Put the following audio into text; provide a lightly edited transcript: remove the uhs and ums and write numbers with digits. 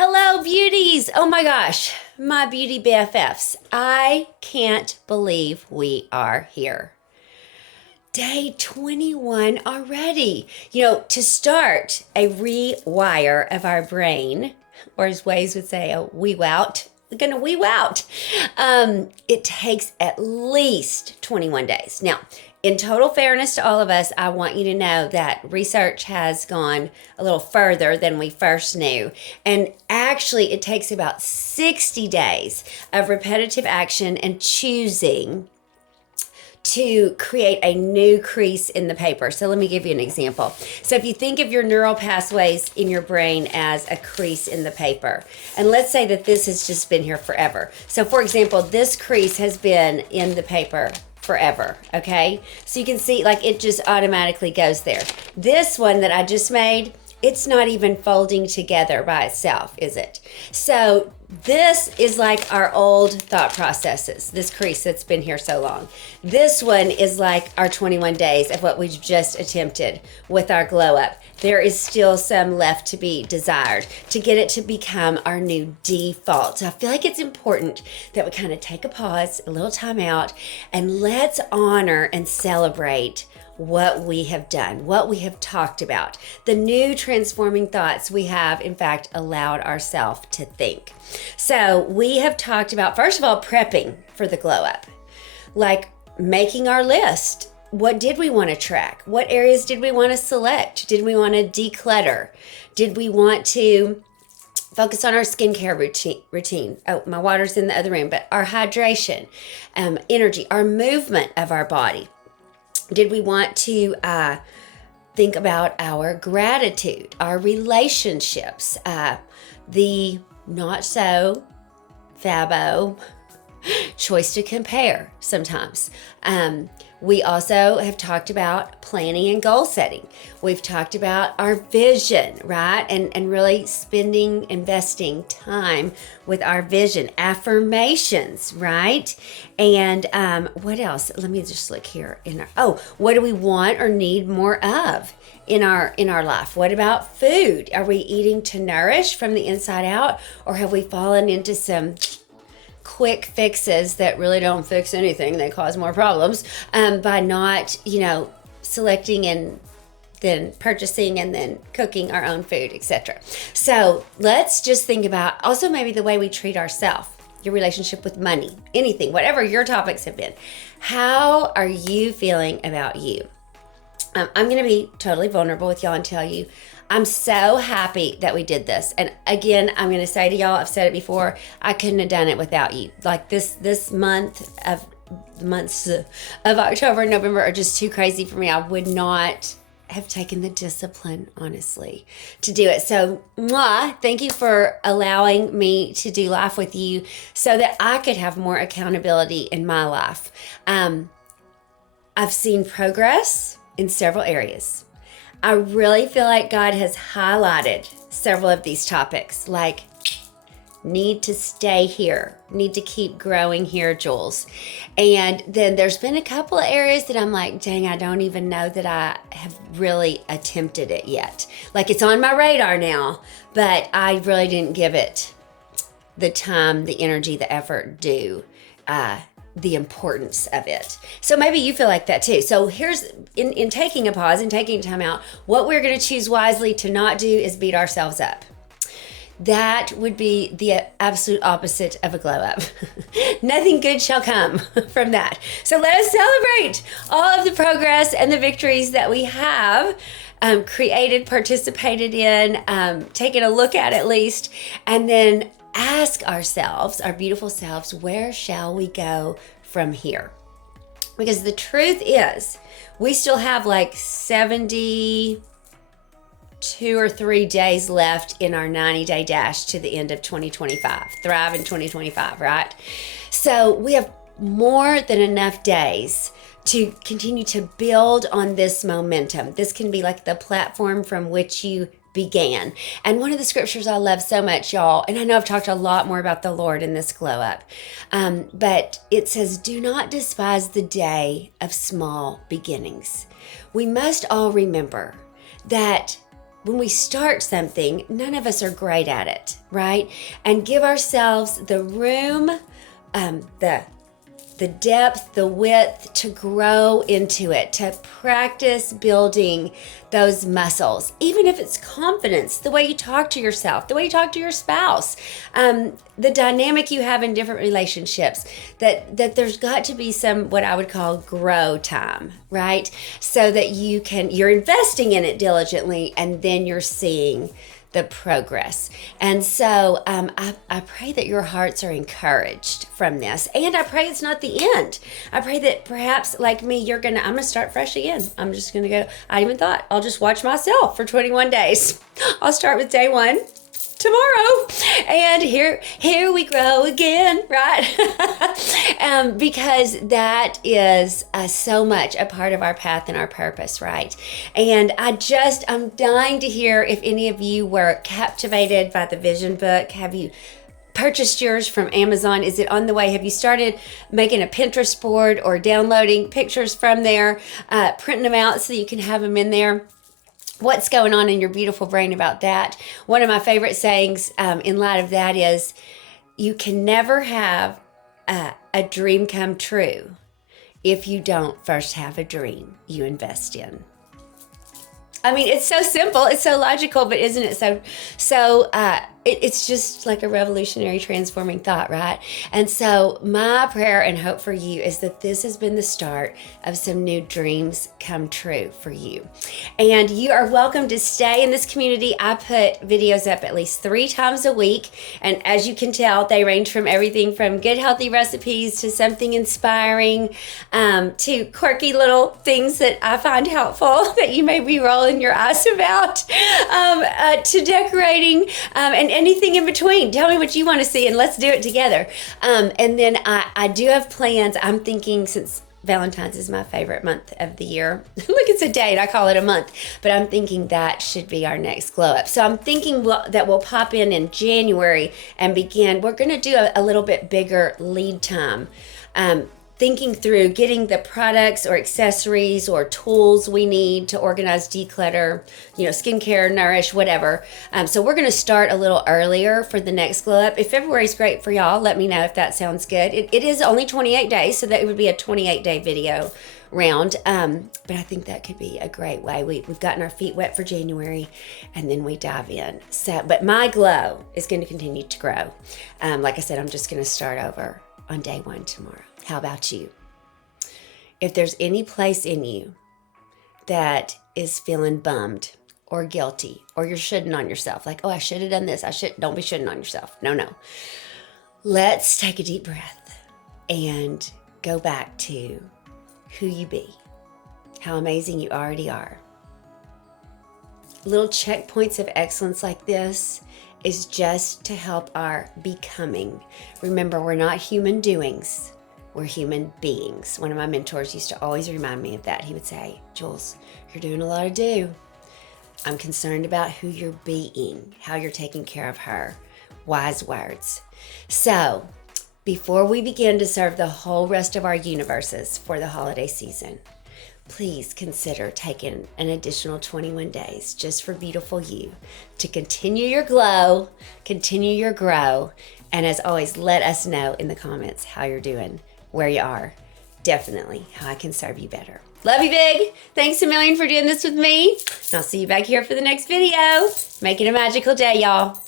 Hello, beauties. Oh my gosh, my beauty BFFs. I can't believe we are here. Day 21 already. To start a rewire of our brain, or as Waze would say, a wee out. We're going to wee out. It takes at least 21 days. Now, in total fairness to all of us, I want you to know that research has gone a little further than we first knew. And actually, it takes about 60 days of repetitive action and choosing to create a new crease in the paper. So let me give you an example. So if you think of your neural pathways in your brain as a crease in the paper, and let's say that this has just been here forever. So for example, this crease has been in the paper forever, okay? So you can see like it just automatically goes there. This one that I just made, it's not even folding together by itself, is it? So this is like our old thought processes, this crease that's been here so long. This one is like our 21 days of what we've just attempted with our glow up. There is still some left to be desired to get it to become our new default. So I feel like it's important that we kind of take a pause, a little time out, and let's honor and celebrate what we have done, what we have talked about, the new transforming thoughts we have, in fact, allowed ourselves to think. So we have talked about, first of all, prepping for the glow up, like making our list. What did we want to track? What areas did we want to select? Did we want to declutter? Did we want to focus on our skincare routine? Oh, my water's in the other room, but our hydration, energy, our movement of our body. Did we want to think about our gratitude, our relationships, the not so fabo choice to compare sometimes. We also have talked about planning and goal setting. We've talked about our vision, right? And really investing time with our vision. Affirmations, right? And what else? Let me just look here. What do we want or need more of in our life? What about food? Are we eating to nourish from the inside out, or have we fallen into some quick fixes that really don't fix anything? They cause more problems by not, selecting and then purchasing and then cooking our own food, etc. So let's just think about also maybe the way we treat ourselves, your relationship with money, anything, whatever your topics have been. How are you feeling about you? I'm going to be totally vulnerable with y'all and tell you, I'm so happy that we did this. And again, I'm going to say to y'all, I've said it before, I couldn't have done it without you. Like this months of October and November are just too crazy for me. I would not have taken the discipline, honestly, to do it. So, thank you for allowing me to do life with you so that I could have more accountability in my life. I've seen progress in several areas. I really feel like God has highlighted several of these topics, like need to stay here, need to keep growing here, Jules. And then there's been a couple of areas that I'm like, dang, I don't even know that I have really attempted it yet. Like it's on my radar now, but I really didn't give it the time, the energy, the effort due. The importance of it. So maybe you feel like that too. So here's, in taking a pause and taking time out, what we're going to choose wisely to not do is beat ourselves up. That would be the absolute opposite of a glow up. Nothing good shall come from that. So let us celebrate all of the progress and the victories that we have created, participated in, taken a look at least, and then ask ourselves, our beautiful selves, where shall we go from here? Because the truth is, we still have like 72 or 3 days left in our 90-day dash to the end of 2025. Thrive in 2025, right? So we have more than enough days to continue to build on this momentum. This can be like the platform from which you began. And one of the scriptures I love so much, y'all, and I know I've talked a lot more about the Lord in this glow up, but it says, do not despise the day of small beginnings. We must all remember that when we start something, none of us are great at it, right? And give ourselves the room, the depth, the width to grow into it, to practice building those muscles, even if it's confidence, the way you talk to yourself, the way you talk to your spouse, the dynamic you have in different relationships, that there's got to be some, what I would call grow time, right? So that you're investing in it diligently, and then you're seeing the progress. And so I pray that your hearts are encouraged from this. And I pray it's not the end. I pray that perhaps like me, I'm gonna start fresh again. I'm just gonna go, I even thought I'll just watch myself for 21 days. I'll start with day 1 tomorrow, and here we grow again, right? Because that is so much a part of our path and our purpose, right? And I'm dying to hear if any of you were captivated by the vision book. Have you purchased yours from Amazon? Is it on the way? Have you started making a Pinterest board or downloading pictures from there, printing them out so that you can have them in there? What's going on in your beautiful brain about that? One of my favorite sayings in light of that is, you can never have a dream come true if you don't first have a dream you invest in. I mean, it's so simple, it's so logical, but isn't it it's just like a revolutionary, transforming thought, right? And so my prayer and hope for you is that this has been the start of some new dreams come true for you. And you are welcome to stay in this community. I put videos up at least 3 times a week. And as you can tell, they range from everything from good, healthy recipes to something inspiring, to quirky little things that I find helpful that you may be rolling your eyes about, to decorating, and anything in between. Tell me what you want to see and let's do it together. And then I do have plans. I'm thinking, since Valentine's is my favorite month of the year. Look, it's a date. I call it a month. But I'm thinking that should be our next glow up. So I'm thinking that we'll pop in January and begin. We're going to do a little bit bigger lead time. Thinking through getting the products or accessories or tools we need to organize, declutter, skincare, nourish, whatever. So we're going to start a little earlier for the next glow up. If February is great for y'all, let me know if that sounds good. It is only 28 days, so that would be a 28-day video round. But I think that could be a great way. We've gotten our feet wet for January, and then we dive in. But my glow is going to continue to grow. Like I said, I'm just going to start over on day 1 tomorrow. How about you? If there's any place in you that is feeling bummed or guilty, or you're shitting on yourself, like, oh, I should have done this. Don't be shitting on yourself. No. Let's take a deep breath and go back to who you be, how amazing you already are. Little checkpoints of excellence like this is just to help our becoming. Remember, we're not human doings. We're human beings. One of my mentors used to always remind me of that. He would say, Jules, you're doing a lot of do. I'm concerned about who you're being, how you're taking care of her. Wise words. So, before we begin to serve the whole rest of our universes for the holiday season, please consider taking an additional 21 days just for beautiful you to continue your glow, continue your grow, and as always, let us know in the comments how you're doing, where you are, definitely how I can serve you better. Love you big. Thanks a million for doing this with me. And I'll see you back here for the next video. Make it a magical day, y'all.